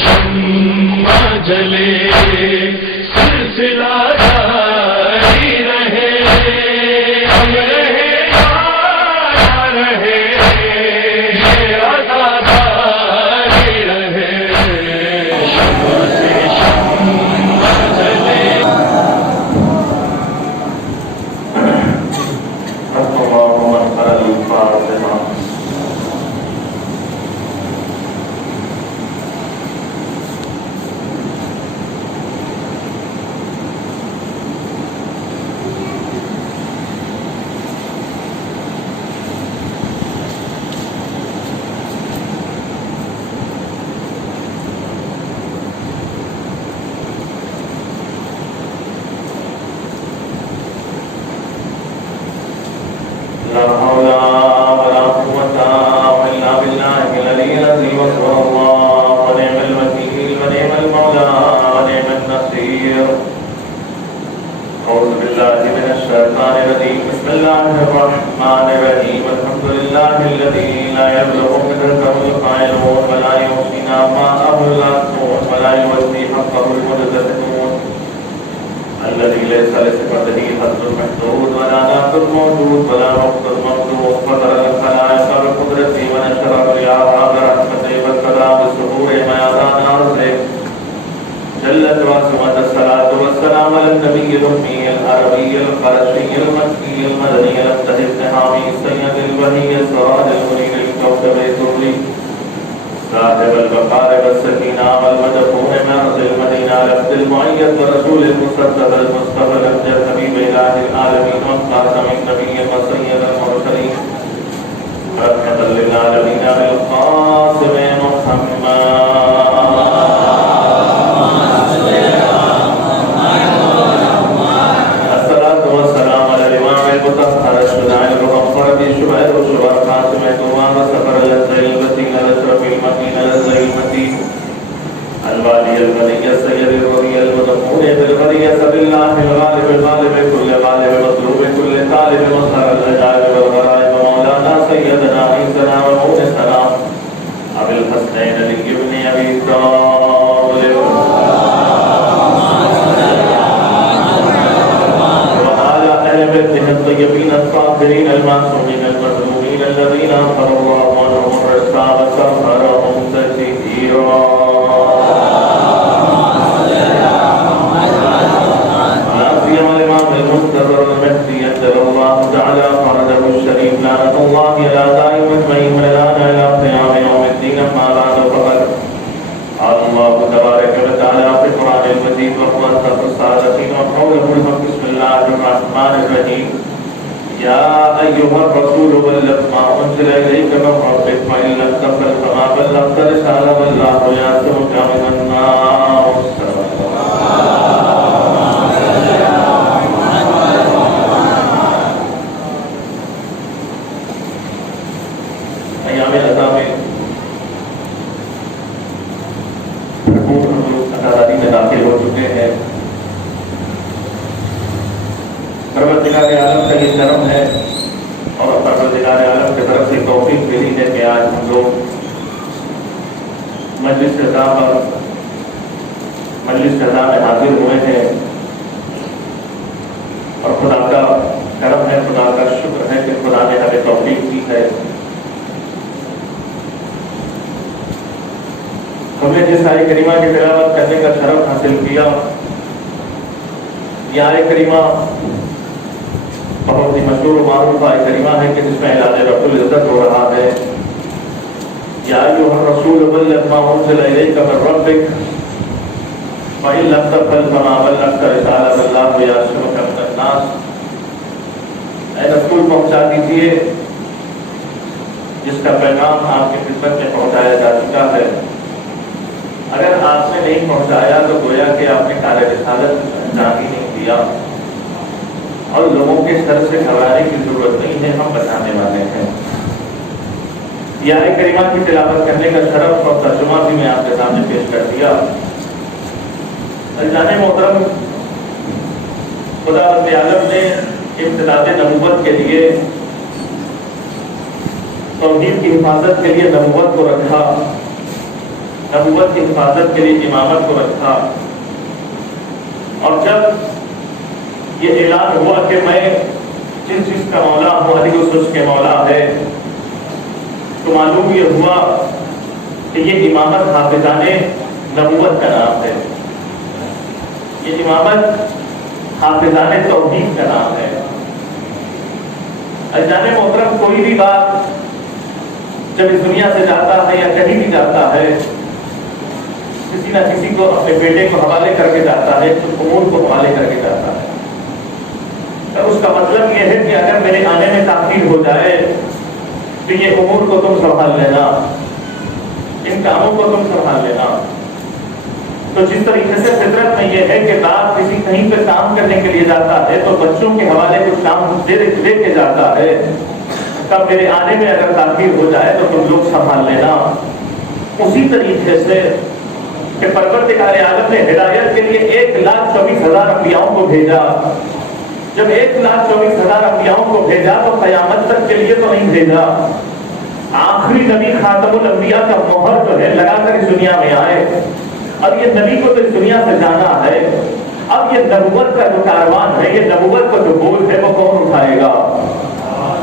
شمع جلے سلسلہ جاری رہے، ہم رہے یا رہے یہ عزاداری رہے، شمع سے شمع جلے۔ اللهم صل الفاتحة لا حول ولا قوة إلا بالله العلي العظيم، وصلى الله ونعم الوكيل ونعم المولى ونعم النصير. أعوذ بالله من الشيطان الرجيم، بسم الله الرحمن الرحيم. الحمد لله الذي لا يبلغ قدرته القائلون ولا يحصي نعماءه اللاذقون ولا يوفي حقه المجتهدون، الذي ليس لصفته حد محدود ولا ناقص موجود ولا مقصد ممدوح، فطر الخلائق بقدرته ونشر الرياح برحمته وابتدى بالسحور ميادان ارضه، جلت وعظمت الصلاة والسلام على النبي الأمي العربي القرشي المكي المدني المبتهج التهامي السيد الوهي السراج المنير الكوكب الدري صاحب البقار والسكينة والمدفون من أرض المدينة لفظ المؤيد ورسول المصطفى المصطفى الأمجد حبيب إله العالمين وخاتم النبيين وسيد المرسلين رحمة للعالمين بالقاسم محمد. الصلاة والسلام على الإمام المطهر الشجاع المغفر بالشبهات والشبهات قاسم الدوام وسفر الأسئلة المتين الأشرف المكين الأزهر المتين الوالي الغني السيد الرضي المدفون بالغني سبيل الله الغالب الغالب كل غالب مطلوب كل طالب مظهر الأجائب والغرائب مولانا سيدنا عيسى ومونسنا أبي الحسنين لابن أبي طالب وعلى أهل بيته الطيبين الطاهرين المعصومين المظلومين الذين أنصر الله عنهم الرسالة وسخرهم تسخيرا. المهدي أجل الله تعالى فرجه الشريف لعنة الله على دائم أجمعين ولعنة إلى قيام يوم الدين. أما بعد فقد قال الله تبارك وتعالى في القرآن المجيد وهو أصدق الصادقين وقوله الحق. بسم الله الرحمن الرحيم. يا أيها الرسول بلغ ما أنزل إليك من ربك وإن لم تفعل فما بلغت رسالة والله يعصمك من الناس. داخل ہو چکے ہیں. پروردگار عالم کا یہ کرم ہے اور پروردگار عالم کی طرف سے توفیق ملی ہے کہ آج ہم لوگ مجلس رضا میں حاضر ہوئے ہیں اور خدا کا کرم ہے، خدا کا شکر ہے کہ خدا نے ہمیں توفیق دی ہے. ہم نے جس آیت کریمہ کی تلاوت کرنے کا شرف حاصل کیا، یہ آیت کریمہ بہت ہی مشہور و معروف آیت کریمہ ہے کہ جس میں اعلان رب العزت ہو رہا ہے. یا ایھا الرسول بلغ ما انزل الیک من ربک وإن لم تفعل فما بلغت رسالة والله يعصمك من الناس. اے رسول پہنچا دیجیے جس کا پیغام آپ کی خدمت میں پہنچایا جا چکا ہے. اگر آپ نے نہیں پہنچایا تو گویا کہ آپ نے کار رسالت انجام ہی نہیں دیا اور لوگوں کے سر سے گھبرانے کی ضرورت نہیں ہے، ہم بتانے والے ہیں. یہ آیت کریمہ کی تلاوت کرنے کا شرف اور ترجمہ بھی میں آپ کے سامنے پیش کر دیا. جان محترم، خدا رب عالم نے امتداد نبوت کے لیے، توحید کی حفاظت کے لیے نبوت کو رکھا نبوت کی حفاظت کے لیے امامت کو رکھا، اور جب یہ اعلان ہوا کہ میں جس چیز کا مولا ہوں علی اس کے مولا ہے، تو معلوم یہ ہوا کہ یہ امامت حافظان نبوت کا نام ہے، یہ امامت حافظان توحید کا نام ہے۔ جان محترم، کوئی بھی بات جب اس دنیا سے جاتا ہے یا کہیں بھی جاتا ہے، کسی نہ کسی کو اپنے بیٹے کو حوالے کر کے جاتا ہے، تو امور کو حوالے کر کے جاتا ہے۔ اور اس کا مطلب یہ ہے کہ اگر میرے آنے میں تاخیر ہو جائے تو یہ امور کو تم سنبھال لینا، ان کاموں کو تم سنبھال لینا۔ تو جس طریقے سے فطرت میں یہ ہے کہ باپ کسی کہیں پہ کام کرنے کے لیے جاتا ہے تو بچوں کے حوالے کچھ کام دے کے جاتا ہے، تب میرے آنے میں اگر تاخیر ہو جائے تو تم لوگ سنبھال لینا۔ اسی طریقے سے کہ پروردگار عالم نے ہدایت کے لیے 1,24,000 انبیاءوں کو بھیجا، جب 1,24,000 انبیاءوں کو بھیجا تو قیامت تک کے لیے تو نہیں بھیجا، آخری نبی خاتم الانبیاء کا مہر جو ہے لگا کر اس دنیا میں آئے۔ اب یہ نبی کو تو اس دنیا سے جانا ہے، اب یہ نبوت کا جو کاروان ہے، یہ نبوت کا جو بوجھ ہے وہ کون اٹھائے گا؟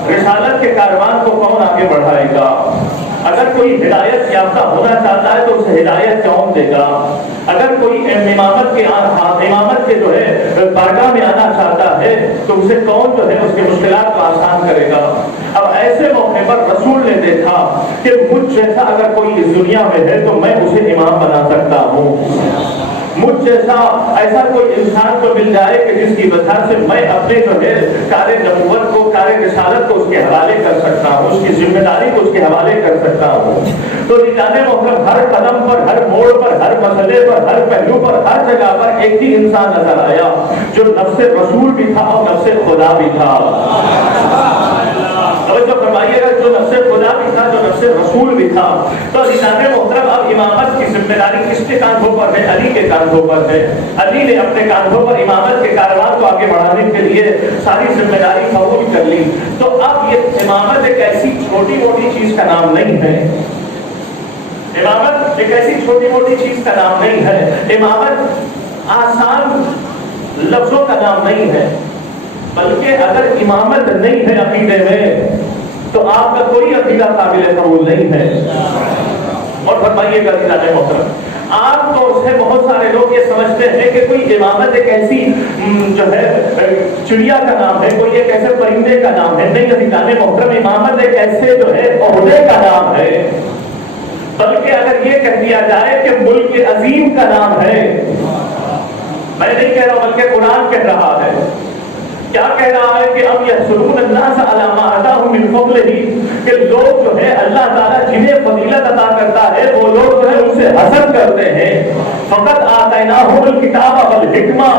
رسالت کے کاروان کو کون آگے بڑھائے گا؟ اگر کوئی ہدایت یافتہ ہونا چاہتا ہے تو اسے ہدایت کون دے گا؟ اگر کوئی امامت کے جو ہے بارگاہ میں آنا چاہتا ہے تو اسے کون جو ہے اس کی مشکلات کو آسان کرے گا؟ اب ایسے موقع پر رسول نے دیکھا کہ مجھ جیسا اگر کوئی اس دنیا میں ہے تو میں اسے امام بنا سکتا ہوں، مجھ جیسا ایسا کوئی انسان کو مل جائے کہ جس کی وجہ سے میں اپنے جو ہے کار نبوت کو، کار رسالت کو اس کے حوالے کر سکتا ہوں، اس کی ذمہ داری کو اس کے حوالے کر سکتا ہوں۔ تو جانے محترم، ہر قدم پر، ہر موڑ پر، ہر مسئلے پر، ہر پہلو پر، ہر جگہ پر ایک ہی انسان نظر آیا جو نفس رسول بھی تھا اور نفس خدا بھی تھا۔ توجہ فرمائیے گا، جو نفس خدا بھی تھا، جو نفس رسول بھی تھا۔ تو جانے محترم، اب امامت کی ذمہ داری کس کے کاندھوں پر ہے؟ علی کے کاندھوں پر ہے۔ علی نے اپنے کاندھوں پر امامت کے کاروان کو آگے بڑھانے کے لیے ساری ذمہ داری قبول کر لی۔ تو اب یہ امامت ایک ایسی چھوٹی موٹی چیز کا نام نہیں ہے، امامت ایک ایسی چھوٹی موٹی چیز کا نام نہیں ہے، امامت آسان لفظوں کا نام نہیں ہے، بلکہ اگر امامت نہیں ہے عقیدے میں تو آپ کا کوئی عقیدہ قابل قبول نہیں ہے۔ اور فرمائیے گا جناب محترم، عام طور سے بہت سارے لوگ یہ سمجھتے ہیں کہ کوئی امامت ایک ایسی جو ہے چڑیا کا نام ہے، کوئی ایک ایسے پرندے کا نام ہے۔ نہیں جناب محترم، امامت ایک ایسے جو ہے عہدے کا نام ہے، بلکہ اگر یہ کہہ دیا جائے کہ ملک عظیم کا نام ہے، میں نہیں کہہ رہا بلکہ قرآن کہہ رہا ہے۔ کیا کہہ رہا ہے کہ اب یحسدون الناس علی ما آتاہم من فضلہ، کہ لوگ جو ہے اللہ تعالیٰ جنہیں فضیلت عطا کرتا ہے وہ لوگ جو ہے ان سے حسد کرتے ہیں۔ فقط آتیناہم الکتاب والحکمہ،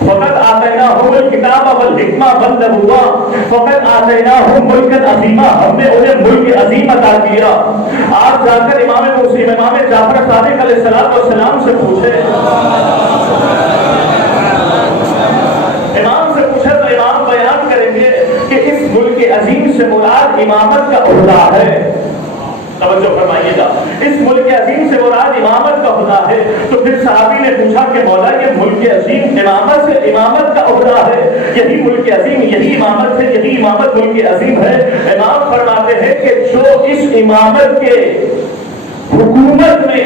فقط آتیناہم الکتاب والحکمہ والنبوہ، فقط آتیناہم ملکا عظیما، ہم نے انہیں ملک عظیم عطا کیا۔ آپ جا کر امام جعفر صادق علیہ السلام سے پوچھیں، امام سے پوچھے تو امام بیان کریں گے کہ اس ملک عظیم سے مراد امامت کا عہدہ ہے۔ توجہ فرمائیے گا، اس ملک عظیم سے مراد امامت کا عہدہ ہے۔ تو پھر صحابی نے پوچھا کہ مولا یہ ملک عظیم امامت کا عہدہ ہے، یہی ملک عظیم، یہی امامت ہے، یہی امامت ملک عظیم ہے۔ امام فرماتے ہیں کہ جو اس امامت کے حکومت میں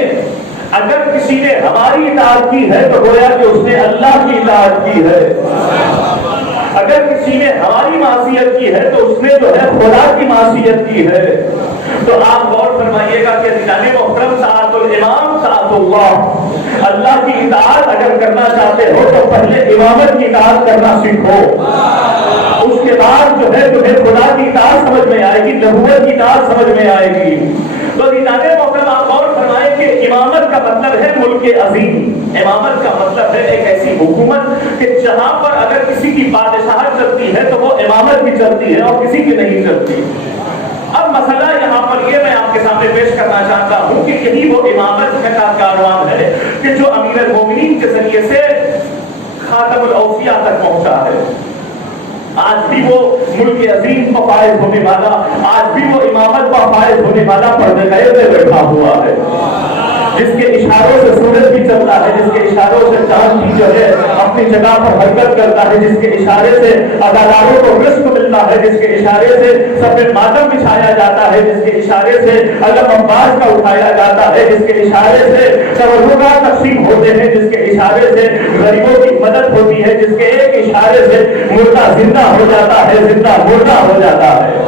اگر کسی نے ہماری اطاعت کی ہے تو گویا کہ اس نے اللہ کی اطاعت کی ہے، اگر کسی نے ہماری معصیت کی ہے تو اس نے جو ہے خدا کی معصیت کی ہے۔ تو آپ غور فرمائیے گا کہ جناب محترم، طاعت الامام طاعت اللہ، اللہ کی اطاعت اگر کرنا چاہتے ہو تو پہلے امامت کی اطاعت کرنا سیکھو، اس کے بعد جو ہے تمہیں خدا کی اطاعت سمجھ میں آئے گی، نبوت کی اطاعت سمجھ میں آئے گی۔ تو جناب محترم، آپ غور فرمائیں کہ امامت کا مطلب ہے ملک عظیم، امامت کا مطلب ہے ایک ایسی حکومت کہ جہاں پر اگر کسی کی بادشاہت چلتی ہے تو وہ امامت بھی چلتی ہے اور کسی کی نہیں چلتی۔ اب مسئلہ یہاں پر یہ میں آپ کے سامنے پیش کرنا چاہتا ہوں کہ یہی وہ امامت کا کاروان ہے کہ جو امیر المومنین کے ذریعے سے خاتم الاوصیاء تک پہنچا ہے۔ آج بھی وہ ملک عظیم پر فائز ہونے والا، آج بھی وہ امامت پر فائز ہونے والا پردے میں بیٹھا ہوا ہے۔ جس کے اشاروں سے سورج بھی چلتا ہے، جس کے اشاروں سے چاند بھی جو ہے اپنی جگہ پر حرکت کرتا ہے، جس کے اشارے سے اداکاروں کو رزق ملتا ہے، جس کے اشارے سے سب ماتم بچھایا جاتا ہے، جس کے اشارے سے علم عباس کا اٹھایا جاتا ہے، جس کے اشارے سے تبرکات تقسیم ہوتے ہیں، جس کے اشارے سے غریبوں کی مدد ہوتی ہے، جس کے ایک اشارے سے مردہ زندہ ہو جاتا ہے، زندہ مردہ ہو جاتا ہے۔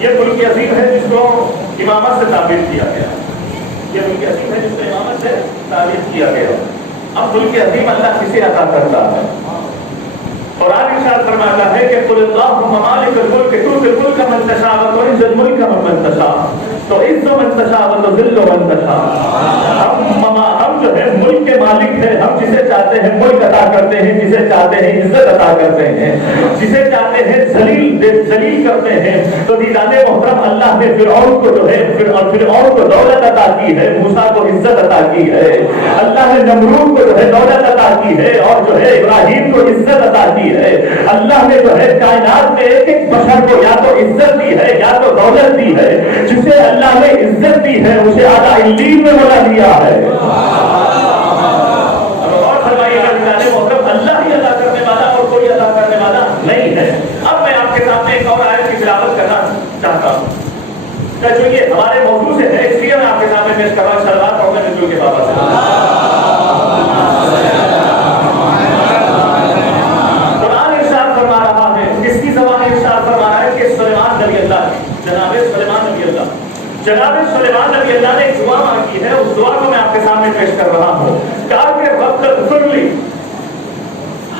یہ ملک عظیم ہے جس کو امامت سے تعبیر کیا گیا، یہ ملک عظیم ہے جس کو امامت سے تعبیر کیا گیا۔ اب ملک عظیم اللہ کسے عطا کرتا ہے؟ قرآن ارشاد فرماتا ہے کہ قل اللہم مالک الملک تؤتی الملک من تشاء وتعز الملک من تشاء تعز من تشاء وتذل من تشاء۔ ہم جو ہے ملک کے مالک ہیں، ہم جسے چاہتے ہیں ملک عطا کرتے ہیں، جسے چاہتے ہیں عزت عطا کرتے ہیں، جسے چاہتے ہیں ذلیل کرتے ہیں۔ تو دیدان محترم اللہ نے فرعون کو جو ہے فرعون کو دولت عطا کی ہے، موسیٰ کو عزت عطا کی ہے، اللہ نے نمرود کو جو ہے دولت عطا کی ہے اور جو ہے ابراہیم کو عزت عطا کی ہے۔ اللہ نے جو ہے کائنات میں ایک ایک بشر کو یا تو عزت دی ہے یا تو دولت دی ہے۔ جسے اللہ نے عزت دی ہے اسے اعلیٰ علین میں بنا دیا ہے۔ اور فرمائیے گا دیدان محترم اللہ ہی عطا کرنے والا اور کوئی عطا کرنے والا نہیں ہے۔ اب میں آپ کے سامنے ایک اور آیت کی تلاوت کرنا چاہتا ہوں کہ جو یہ ہمارے موضوع سے ہے، اس لیے میں آپ کے سامنے پیش کر رہا ہوں۔ صلوات پڑھو گے نزول کے بابا سے۔ قرآن ارشاد فرما رہا ہے، کس کی زبان ارشاد فرما رہا ہے کہ سلیمان نبی اللہ، جناب سلیمان نبی اللہ، جناب سلیمان نبی اللہ نے ایک دعا مانگی ہے، اس دعا کو میں آپ کے سامنے پیش کر رہا ہوں۔ کہا کہ رب اغفر لی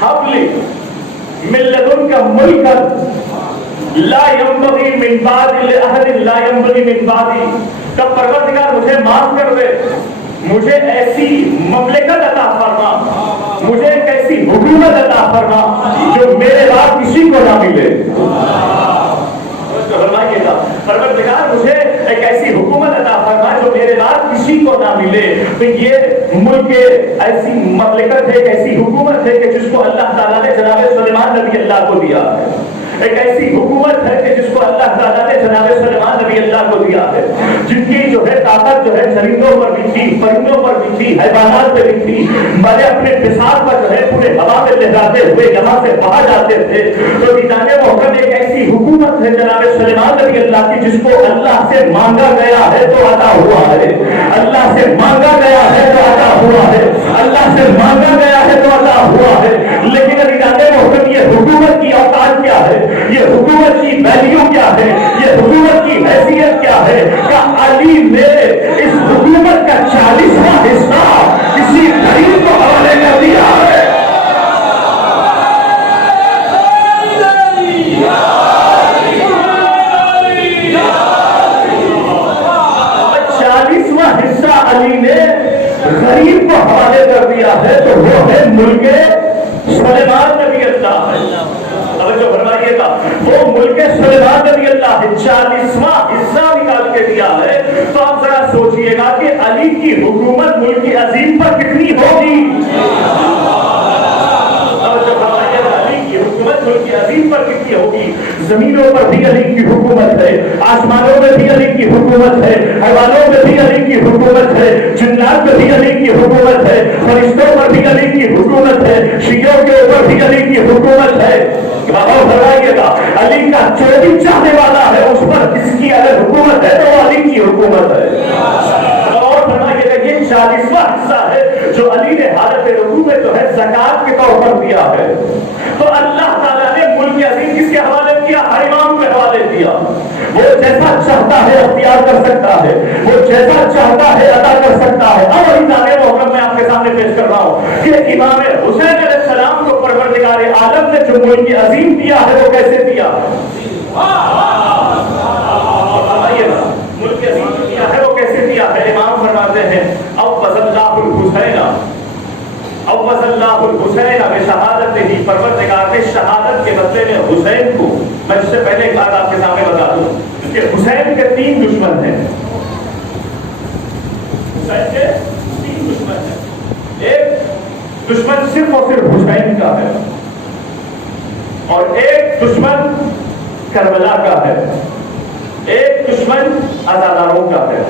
ہب لی من لدنک ملکا لا ينبغي من بعد لأحد لا ينبغي من بعدی، کہ پروردگار مجھے معاف کر دے، مجھے ایسی مملکت عطا فرما، مجھے ایک ایسی حکومت عطا فرما جو میرے بعد کسی کو نہ ملے۔ پروردگار مجھے ایک ایسی حکومت عطا فرما جو میرے بعد کسی کو نہ ملے۔ تو یہ ملک ایسی مملکت ہے، ایک ایسی حکومت ہے کہ جس کو اللہ تعالیٰ نے جناب سلیمان نبی اللہ کو دیا ہے۔ ایک ایسی حکومت ہے کہ جس کو اللہ تعالیٰ نے جناب سلیمان نبی اللہ کو دیا ہے، جن کی جو ہے طاقت جو ہے چرندوں پر بھی تھی، پرندوں پر بھی تھی، حیوانات پہ بھی تھی، بڑے اپنے بساط پر جو ہے پورے ہوا میں لہراتے ہوئے یہاں سے باہر جاتے تھے۔ تو دیدان محترم ایک ایسی حکومت ہے جناب سلیمان نبی اللہ کی جس کو اللہ سے مانگا گیا ہے تو عطا ہوا ہے، اللہ سے مانگا گیا ہے تو عطا ہوا ہے، اللہ سے مانگا گیا ہے تو عطا ہوا ہے۔ لیکن دیدان محترم یہ حکومت کی اوقات کیا ہے، یہ حکومت کی ویلیو کیا ہے، یہ حکومت کی حیثیت کیا ہے؟ کہ علی نے اس حکومت کا 40واں حصہ کسی غریب کو حوالے کر دیا ہے۔ 40واں حصہ علی نے غریب کو حوالے کر دیا ہے، تو وہ ہے ملک سلیمان نبی اللہ ہے۔ توجہ فرمائیے گا، وہ ملک سلیمان نبی اللہ 40واں حصہ نکال کے دیا ہے۔ تو آپ ذرا سوچئے گا کہ علی کی حکومت ملک عظیم پر کتنی ہوگی؟ توجہ فرمائیے گا، علی کی حکومت ملک عظیم پر کتنی ہوگی؟ زمینوں پر بھی علی کی حکومت ہے، آسمانوں میں بھی علی کی حکومت ہے، حیوانوں میں بھی علی کی حکومت ہے، جنات میں بھی علی کی حکومت ہے، فرشتوں پر بھی علی کی حکومت ہے، شیعوں کے اوپر بھی علی کی حکومت ہے۔ اور فرمائیے گا، علی کا جو بھی چاہنے والا ہے اس پر جس کی اگر حکومت ہے تو وہ علی کی حکومت ہے۔ اور فرمائیے گا، یہ 40واں حصہ ہے جو علی نے حالت رکوع میں جو ہے زکات کے طور پر دیا ہے۔ تو اللہ تعالیٰ نے ملک عظیم کس کے حوالے کیا؟ ہر امام کے حوالے دیا۔ وہ جیسا چاہتا ہے اختیار کر سکتا ہے، وہ جیسا چاہتا ہے عطا کر سکتا ہے۔ اب وہی تعلیم محترم میں آپ کے سامنے پیش کر رہا ہوں کہ امام حسین علیہ السلام کو پروردگار پروردگار عالم نے جو ملک عظیم دیا ہے وہ کیسے دیا؟ ملک عظیم جو دیا ہے وہ کیسے دیا ہے؟ امام فرماتے ہیں اوّز اللہ الحسین اوّز اللہ الحسین بشہادت ہی، پروردگار نے شہادت کے بدلے میں حسین کو، میں اس سے پہلے ایک بات آپ کے سامنے بتا دوں کہ حسین کے 3 دشمن ہیں. حسین کے 3 دشمن ہیں. ایک دشمن صرف اور صرف حسین کا ہے، اور ایک دشمن کربلا کا ہے، ایک دشمن عزاداروں کا ہے.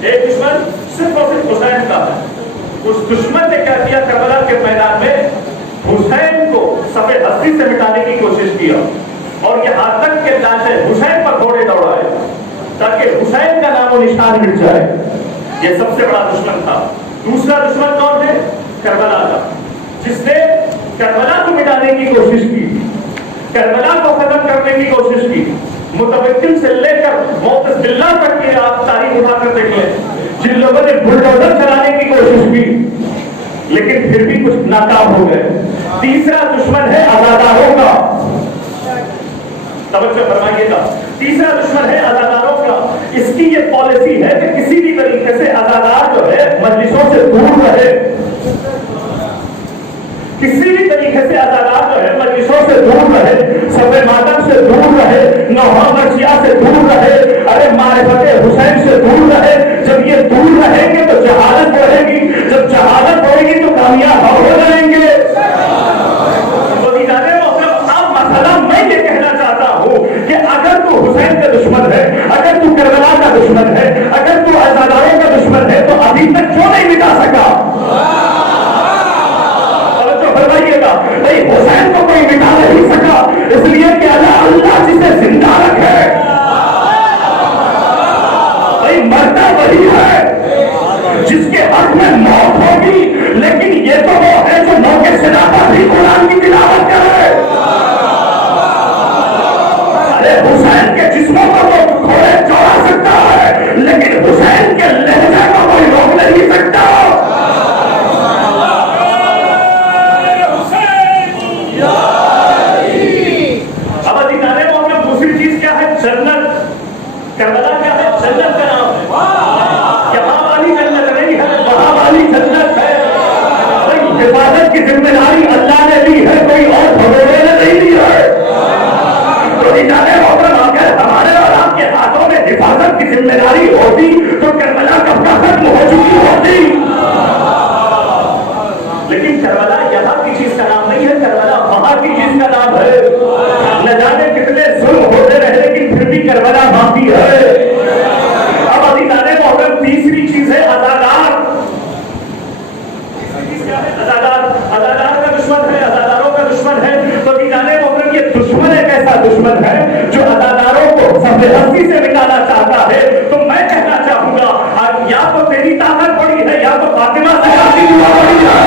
ایک دشمن صرف اور صرف حسین کا ہے. اس دشمن نے کیا کیا؟ کربلا کے میدان میں حسین کو صف ہستی سے مٹانے کی کوشش کیا، اور یہاں تک کہ لاشیں حسین پر گھوڑے دوڑائے تاکہ حسین کا نام و نشان مٹ جائے. یہ سب سے بڑا دشمن تھا. دوسرا دشمن کون ہے؟ کربلا کا، جس نے کربلا کو مٹانے کی کوشش کی، کربلا کو ختم کرنے کی کوشش کی. متوکل سے لے کر معتزلہ تک کی آپ تاریخ اٹھا کر دیکھ لیں، جن لوگوں نے بلڈوزر چلانے کی کوشش کی لیکن پھر بھی کچھ ناکام ہو گئے. تیسرا دشمن ہے عزاداروں کا. توجہ فرمائیے گا، تیسرا دشمن ہے عزاداروں کا. اس کی یہ پالیسی ہے کہ کسی بھی طریقے سے عزادار جو ہے مجلسوں سے دور رہے، کسی بھی طریقے سے عزادار جو ہے مجلسوں سے دور رہے، صف ماتم سے دور رہے، نوحہ مرثیہ سے دور رہے، ارے معرفت حسین سے دور رہے. جب یہ دور رہیں گے تو جہالت بڑھے گی، جب جہالت بڑھے گی تو کامیاب ہو جائیں گے. اب مسئلہ میں یہ کہنا چاہتا ہوں کہ اگر تو حسین کا دشمن ہے، اگر تو کربلا کا دشمن ہے، اگر تو عزاداروں کا دشمن ہے تو ابھی تک کیوں نہیں مٹا سکا؟ حسین کو کوئی مٹا نہیں سکا، اس لیے کہ اللہ جسے زندہ رکھے بھائی مرتا وہی ہے جس کے حق میں موت ہوگی. لیکن یہ تو وہ ہے جو موقع سے زیادہ بھی قرآن کی تلاوت کرے. ارے حسین کے جسموں کو وہ گھوڑے چڑھا سکتا ہے لیکن حسین کے لہجے کو کوئی روک نہیں سکتا. کربلا کیا ہے؟ جنت کا نام ہے. یہاں والی جنت نہیں ہے، وہاں والی جنت ہے. حفاظت کی ذمہ داری اللہ نے دی ہے، کوئی اور بھگوڑے نے نہیں دی ہے. تو اگر ہمارے اور آپ کے ہاتھوں میں حفاظت کی ذمہ داری ہوتی تو کربلا کب کا ختم ہو چکی ہوتی. لیکن کربلا یہاں کی چیز کا نام نہیں ہے، کربلا وہاں کی چیز کا نام ہے. نہ جانے کتنے ظلم ہوتے رہے لیکن پھر بھی کربلا باقی ہے. اب ابھی جانے محترم تیسری چیز ہے عزادار. عزادار کا دشمن ہے، عزاداروں کا دشمن ہے. تو ابھی جانے محترم یہ دشمن ایک ایسا دشمن ہے جو عزاداروں کو صف ہستی سے نکالنا چاہتا ہے. تو میں کہنا چاہوں گا یا تو تیری طاقت بڑی ہے یا تو فاطمہ زہرا کی دعا بڑی ہے.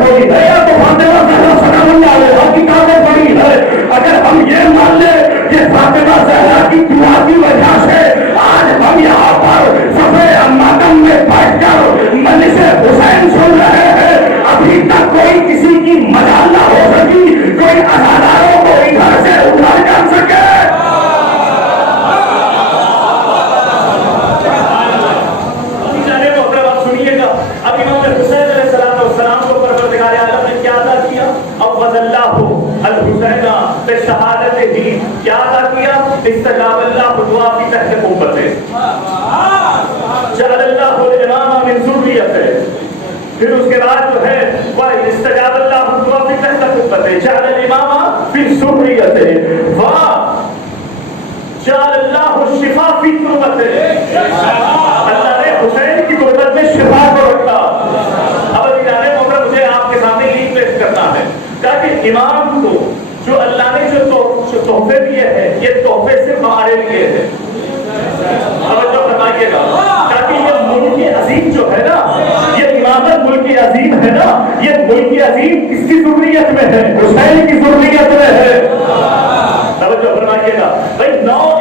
بڑی ہے یا تو فاطمہ زہرا سلام اللہ علیہا کی طاقت بڑی ہے. اگر ہم یہ مان لیں کہ فاطمہ زہرا کی دعا کی وجہ سے آج ہم یہاں پر صفے ماتم میں بیٹھ کر مجلس حسین سن رہے ہیں، ابھی تک کوئی کسی کی مجال نہ ہو سکی کوئی عزاداروں کو ادھر سے ادھر کر سکے. سنیے گا اب امام حسین علیہ السلام کو پروردگار عالم نے کیا ادا کیا؟ اوّز اللہ الحسین بشہادت ہی، کیا ادا کیا؟ استجاب اللہ دعا کی تحت قوتِ جعل اللہ الامام من ذریته. پھر اس کے بعد جو ہے وہ استجاب اللہ دعا کی تحت قوتِ جعل الامام من ذریته و جعل اللہ الشفاء فی تربته. اللہ نے حسین کی تربت میں شفا کو رکھا. اب مجھے آپ کے سامنے لیڈ پیش کرنا ہے تاکہ امام کو جو اللہ نے جو تحفے دیے ہیں یہ تحفے صرف ہمارے لیے ہیں. توجہ فرمائیے گا تاکہ یہ ملک عظیم جو ہے نا، یہ امامت ملک عظیم ہے نا، یہ ملک عظیم کس کی ضروریت میں ہے؟ حسین کی ضروریت میں ہے. توجہ فرمائیے گا بھائی 9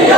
Yeah.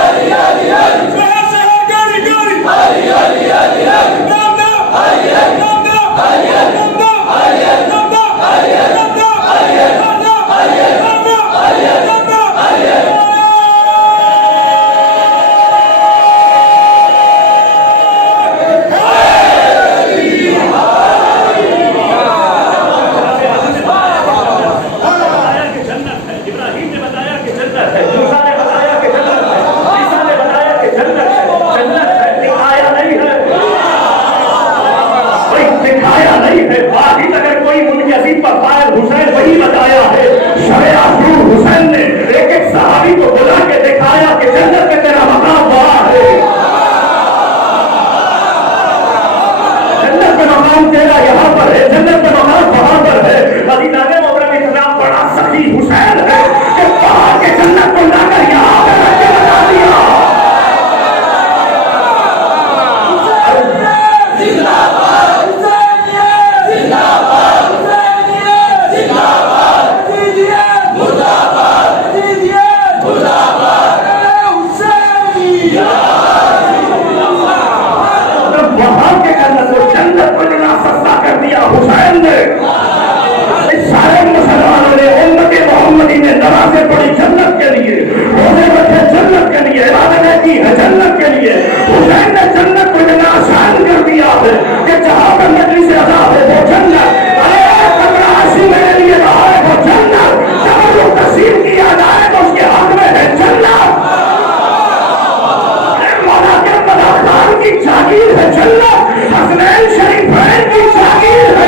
حسنین شریفین کی جاگیر ہے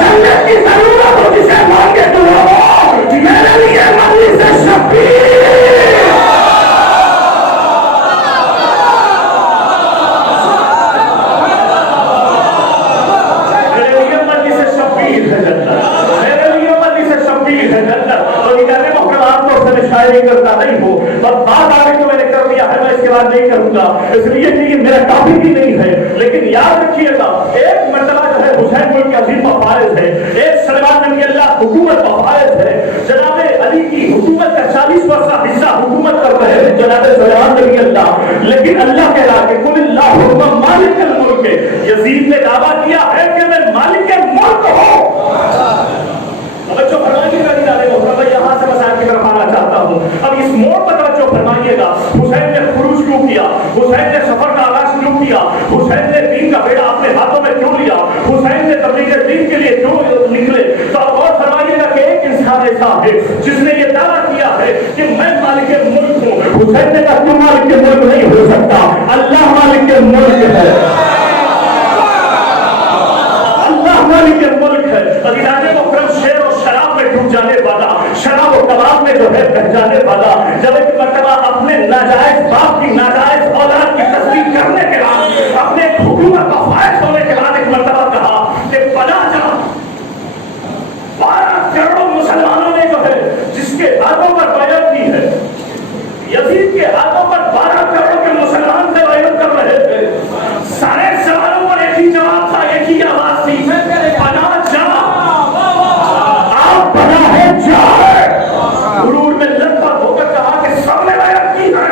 جنت کی ضرورت ہو جسے مانگے تو وہ میرے لیے مجلس شبیر کرتا نہیں ہو بس بات آگے تو میں نے کر دیا ہے میں اس کے بعد نہیں کروں گا اس لیے کہ میرا کافی بھی نہیں ہے لیکن یاد رکھیے گا ایک مرتبہ جو ہے حسین ملک عظیم مفارض ہے ایک سلمان نبی اللہ حکومت مفارض ہے جناب علی کی حکومت کا 40% حصہ حکومت کر رہے ہیں جناب سلمان نبی اللہ لیکن اللہ کے راہ کل اللہ مالک الملک یزید نے دعویٰ کیا ہے کہ میں مالک ملک ہوں توجہ فرمائیے گا میں یہاں سے مسائل کی طرف آنا چاہتا ہوں اب اس موڑ پر توجہ فرمائیے گا حسین نے خروج کیوں کیا حسین نے سفر کا آغاز کیوں کیا حسین نے دین کا بیڑا اپنے ہاتھوں میں کیوں لیا حسین نے تبلیغ دین کے لیے کیوں نکلے تو اب اور فرمائیے گا کہ ایک انسان ایسا ہے جس نے یہ دعویٰ کیا ہے کہ میں مالک ملک ہوں حسین نے کہا کیوں مالک ملک نہیں ہو سکتا اللہ مالک ملک ہے اللہ مالک ملک ہے عزیزان محترم شیر اور شراب میں ڈوب جانے والا شراب و کباب میں جو ہے بہ جانے والا جب ایک مرتبہ اپنے ناجائز باپ کی ناجائز اولاد کی تصدیق کرنے کے بعد اپنے حکومت کا فائز ہونے کے بعد ایک مرتبہ کہا کہ پناہ جا 12 کروڑ مسلمانوں نے جو ہے جس کے ہاتھوں پر بیعت کی ہے یزید کے ہاتھوں پر 12 کروڑ کے مسلمان سے بیعت کر رہے تھے سارے سوالوں پر ایک ہی جواب تھا ایک ہی آواز تھی پناہ جا آپ پناہ جا غرور میں لت پر ہو کر کہا کہ سب نے بیعت کی ہے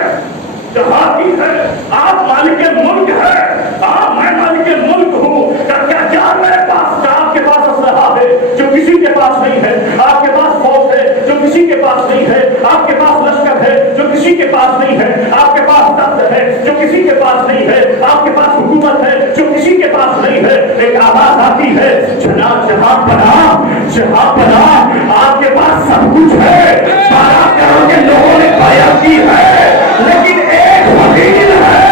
کہا کی ہے آپ مالک ملک ہے آپ میں مالک ملک ہوں کیا جان میرے پاس آپ کے پاس اسلحہ ہے جو کسی کے پاس نہیں ہے آپ کے پاس فوج ہے جو کسی کے پاس نہیں ہے آپ کے پاس لشکر ہے جو کسی کے پاس نہیں ہے آپ کے پاس دفتر ہے جو کسی کے پاس نہیں ہے آپ کے پاس حکومت ہے جو کسی کے پاس نہیں ہے ایک آواز آتی ہے جہاں پناہ آپ کے پاس سب کچھ ہے 12 کروڑ کے لوگوں نے بیعت کی ہے لیکن ایک فقیر ہے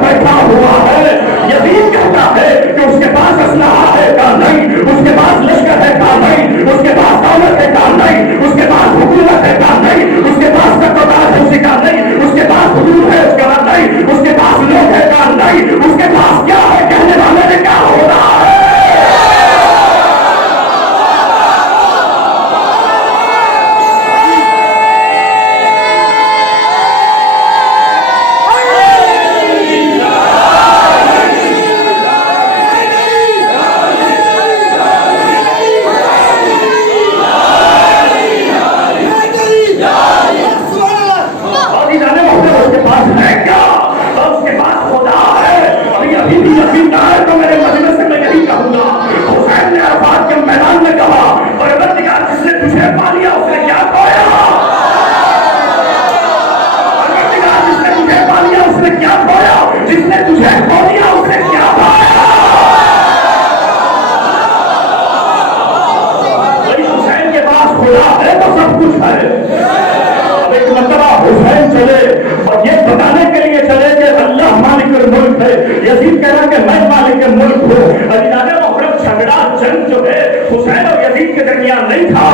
بیٹھا ہوا ہے یزید کہتا ہے کہ اس کے پاس اسلحہ ہے کا نہیں اس کے پاس لشکر ہے کا نہیں اس کے پاس دولت ہے کا نہیں اس کے پاس حکومت ہے کا نہیں اس کے پاس تقدار ہے اسی کا نہیں اس کے پاس حدود ہے اس کا نہیں اس کے پاس لوگ ہے کا نہیں اس کے پاس کیا ہے کہنے والے نے کیا ہو رہا ہے یزید کہہ رہا کہ میں مالک ملک ہوں عزیزان محترم جھگڑا جنگ جو ہے حسین اور یزید کے درمیان نہیں تھا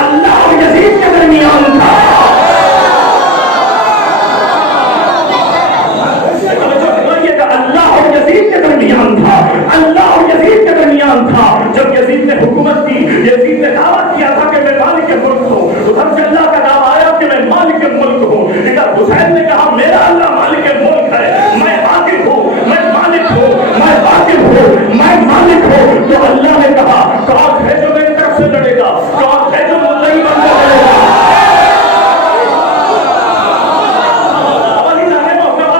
اللہ اور یزید کے درمیان تھا اللہ اور یزید کے درمیان تھا اللہ اور یزید کے درمیان تھا جب یزید نے حکومت کی یزید نے دعویٰ کیا تھا کہ میں مالک ملک ہوں ادھر سے اللہ کا دعویٰ آیا کہ میں مالک ملک ہوں ادھر حسین نے کہا میرا اللہ مالک ملک ہے میں عاقل ہوں میں مالک ہوں تو اللہ نے کہا کون ہے جو میری طرف سے لڑے گا کون ہے جو مدعی بن کر لڑے گا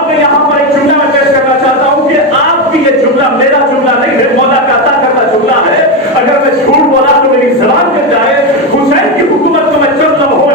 میں یہاں پر ایک جملہ میں پیش کرنا چاہتا ہوں کہ آپ بھی یہ جملہ میرا جملہ نہیں ہے مولا کا عطا کرتا جملہ ہے اگر میں جھوٹ بولا تو میری زبان کر جائے حسین کی حکومت کو میں چند لمحوں میں